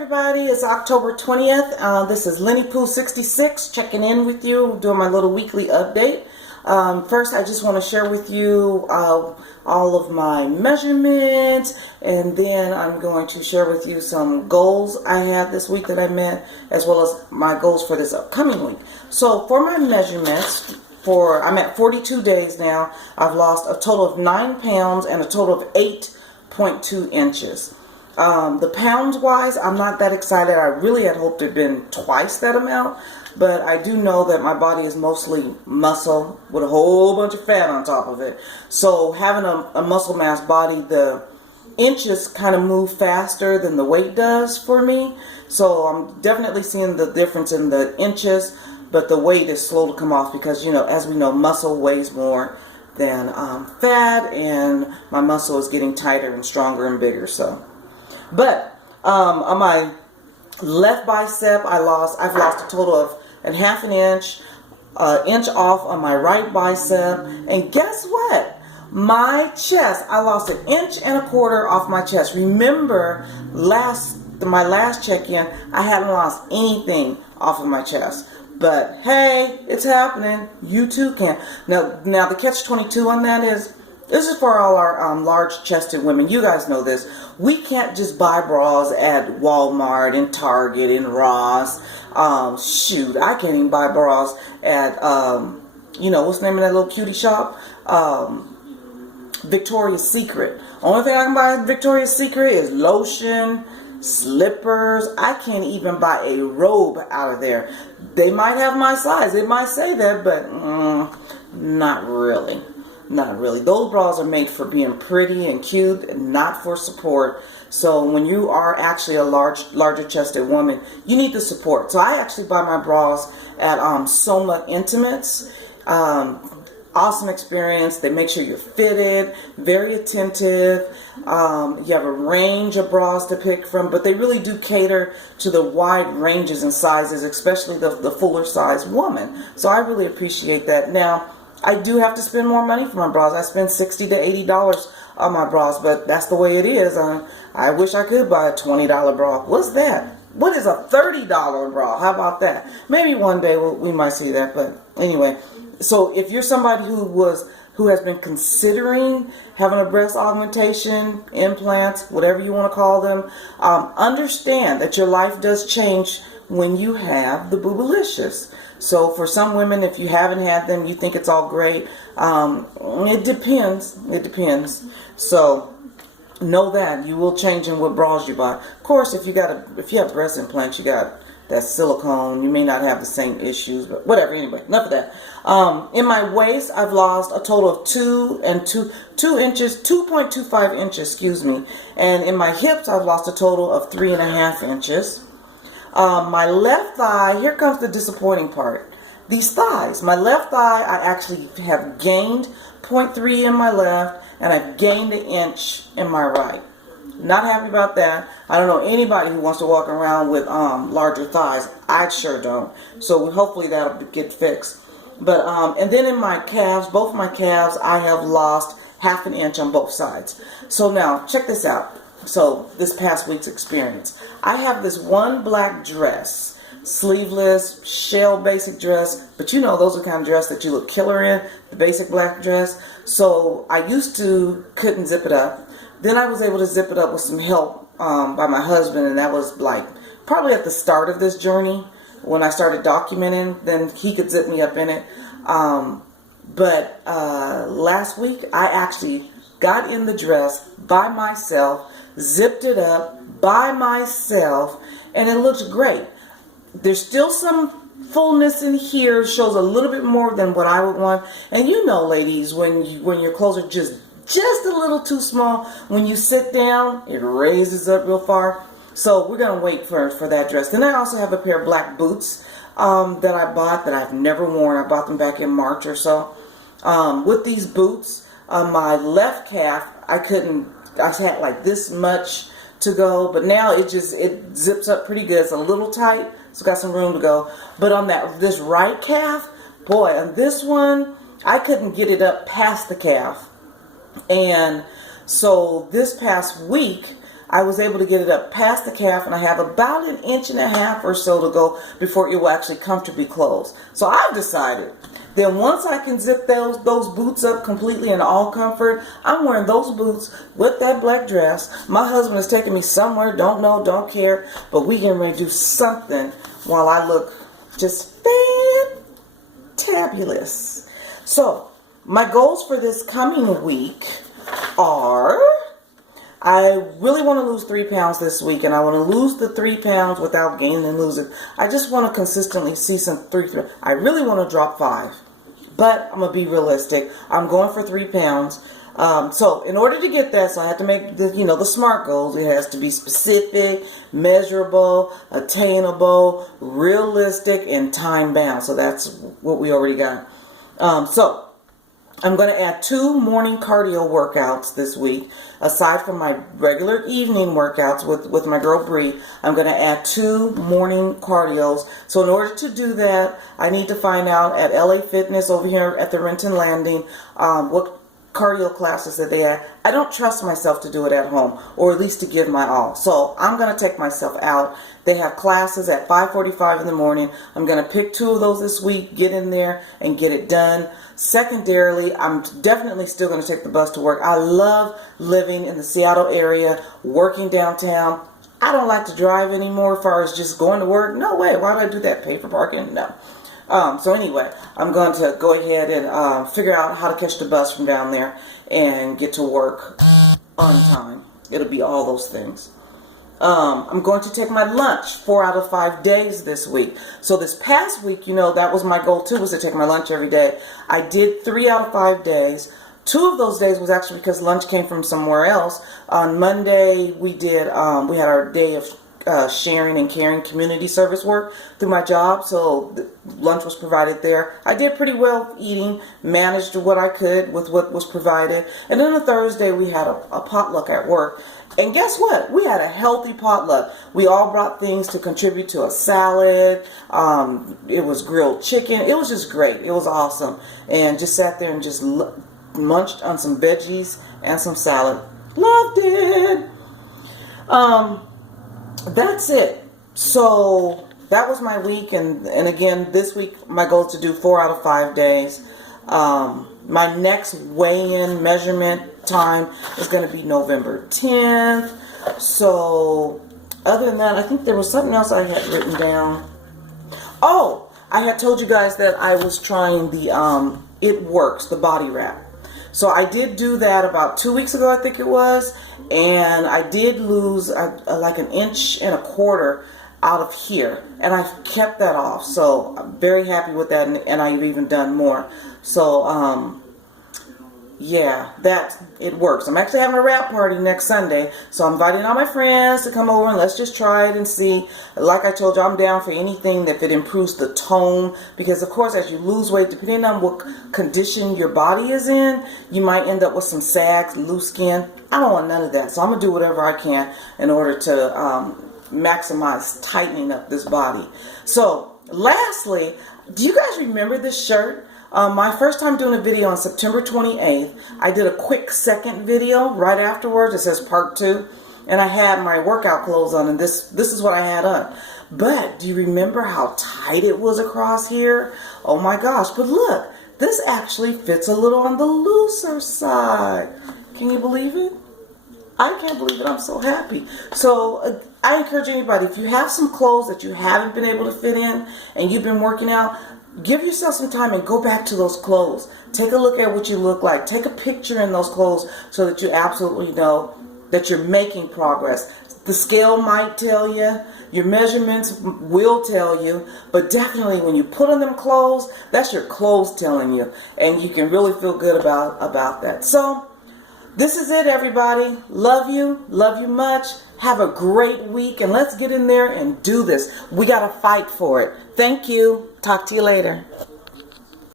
Everybody, it's October 20th. This is Lenny Pooh 66 checking in with you, doing my little weekly update. First, I just want to share with you all of my measurements, and then I'm going to share with you some goals I had this week that I met, as well as my goals for this upcoming week. So for my measurements, I'm at 42 days now. I've lost a total of 9 pounds and a total of 8.2 inches. The pounds wise, I'm not that excited. I really had hoped it had been twice that amount, but I do know that my body is mostly muscle with a whole bunch of fat on top of it. So having a muscle mass body, the inches kind of move faster than the weight does for me. So I'm definitely seeing the difference in the inches, but the weight is slow to come off because, you know, as we know, muscle weighs more than fat, and my muscle is getting tighter and stronger and bigger. But on my left bicep, I've lost a total of ½ inch off on my right bicep. And guess what? My chest, I lost 1.25 inches off my chest. Remember, my last check-in, I hadn't lost anything off of my chest. But hey, it's happening. You too can. Now the catch-22 on that is, this is for all our large-chested women. You guys know this. We can't just buy bras at Walmart and Target and Ross. Shoot, I can't even buy bras at, what's the name of that little cutie shop? Victoria's Secret. Only thing I can buy at Victoria's Secret is lotion, slippers. I can't even buy a robe out of there. They might have my size. They might say that, but not really. Not really. Those bras are made for being pretty and cute, not for support. So when you are actually a larger chested woman, you need the support. So I actually buy my bras at Soma Intimates. Awesome experience. They make sure you're fitted, very attentive. You have a range of bras to pick from, but they really do cater to the wide ranges and sizes, especially the fuller size woman. So I really appreciate that. Now, I do have to spend more money for my bras. I spend $60 to $80 on my bras, but that's the way it is. I wish I could buy a $20 bra. What's that? What is a $30 bra? How about that? Maybe one day we might see that, but anyway. So if you're somebody who has been considering having a breast augmentation, implants, whatever you want to call them, understand that your life does change when you have the Boobylicious. So for some women, if you haven't had them, you think it's all great. It depends. It depends. So know that you will change in what bras you buy. Of course, if you have breast implants, you got that silicone. You may not have the same issues, but whatever. Anyway, enough of that. In my waist, I've lost a total of 2.25 inches, excuse me. And in my hips, I've lost a total of 3.5 inches. My left thigh, here comes the disappointing part. These thighs, my left thigh, I actually have gained 0.3 in my left, and I've gained 1 inch in my right. Not happy about that. I don't know anybody who wants to walk around with larger thighs. I sure don't. So hopefully that'll get fixed. But and then in my calves, both my calves, I have lost ½ inch on both sides. So now check this out. So this past week's experience, I have this one black dress, sleeveless, shell basic dress, but you know those are the kind of dress that you look killer in, the basic black dress. So I couldn't zip it up. Then I was able to zip it up with some help by my husband, and that was like probably at the start of this journey when I started documenting. Then he could zip me up in it. But last week I actually got in the dress by myself, zipped it up by myself, and it looks great. There's still some fullness in here, shows a little bit more than what I would want. And you know, ladies, when your clothes are just a little too small, when you sit down, it raises up real far. So we're gonna wait for that dress. Then I also have a pair of black boots that I bought that I've never worn. I bought them back in March or so. With these boots, my left calf, I had like this much to go, but now it zips up pretty good. It's a little tight, so it's got some room to go. But on this right calf, boy, on this one, I couldn't get it up past the calf. And so this past week, I was able to get it up past the calf, and I have about 1.5 inches or so to go before it will actually comfortably close. So I've decided that once I can zip those boots up completely in all comfort, I'm wearing those boots with that black dress. My husband is taking me somewhere, don't know, don't care, but we getting ready to do something while I look just fantabulous. So my goals for this coming week are, I really want to lose 3 pounds this week, and I want to lose the 3 pounds without gaining and losing. I just want to consistently see some 3. I really want to drop 5, but I'm going to be realistic. I'm going for 3 pounds. So in order to get that, so I have to make the, the SMART goals. It has to be specific, measurable, attainable, realistic, and time bound. So that's what we already got. So I'm going to add 2 morning cardio workouts this week. Aside from my regular evening workouts with my girl Bree, I'm going to add 2 morning cardios. So in order to do that, I need to find out at LA Fitness over here at the Renton Landing what cardio classes that they have. I don't trust myself to do it at home, or at least to give my all. So I'm going to take myself out. They have classes at 5:45 in the morning. I'm going to pick 2 of those this week, get in there and get it done. Secondarily, I'm definitely still going to take the bus to work. I love living in the Seattle area, working downtown. I don't like to drive anymore as far as just going to work. No way. Why would I do that? Pay for parking? No. So anyway, I'm going to go ahead and figure out how to catch the bus from down there and get to work on time. It'll be all those things. I'm going to take my lunch 4 out of 5 days this week. So this past week, that was my goal too, was to take my lunch every day. I did 3 out of 5 days. 2 of those days was actually because lunch came from somewhere else. On Monday, we had our day of sharing and caring community service work through my job, so lunch was provided there. I did pretty well eating, managed what I could with what was provided. And then on Thursday we had a potluck at work, and guess what? We had a healthy potluck. We all brought things to contribute to a salad. It was grilled chicken. It was just great. It was awesome, and just sat there and just munched on some veggies and some salad. Loved it. That's it. So that was my week, and again this week my goal is to do 4 out of 5 days. My next weigh-in measurement time is going to be November 10th. So other than that, I think there was something else I had written down. Oh, I had told you guys that I was trying the It Works, the body wrap. So I did do that about 2 weeks ago, I think it was, and I did lose like 1.25 inches out of here, and I kept that off. So I'm very happy with that, and I've even done more. So yeah, it works. I'm actually having a wrap party next Sunday, so I'm inviting all my friends to come over and let's just try it and see. Like I told you, I'm down for anything that it improves the tone, because of course as you lose weight, depending on what condition your body is in, you might end up with some sags, loose skin. I don't want none of that, so I'm gonna do whatever I can in order to maximize tightening up this body. So lastly, do you guys remember this shirt? My first time doing a video on September 28th, I did a quick second video right afterwards. It says part 2, and I had my workout clothes on, and this is what I had on. But do you remember how tight it was across here? Oh my gosh, but look, this actually fits a little on the looser side. Can you believe it? I can't believe it. I'm so happy. So I encourage anybody, if you have some clothes that you haven't been able to fit in and you've been working out, give yourself some time and go back to those clothes. Take a look at what you look like. Take a picture in those clothes so that you absolutely know that you're making progress. The scale might tell you, your measurements will tell you, but definitely when you put on them clothes, that's your clothes telling you, and you can really feel good about that. So this is it, everybody. Love you much. Have a great week, and let's get in there and do this. We got to fight for it. Thank you. Talk to you later.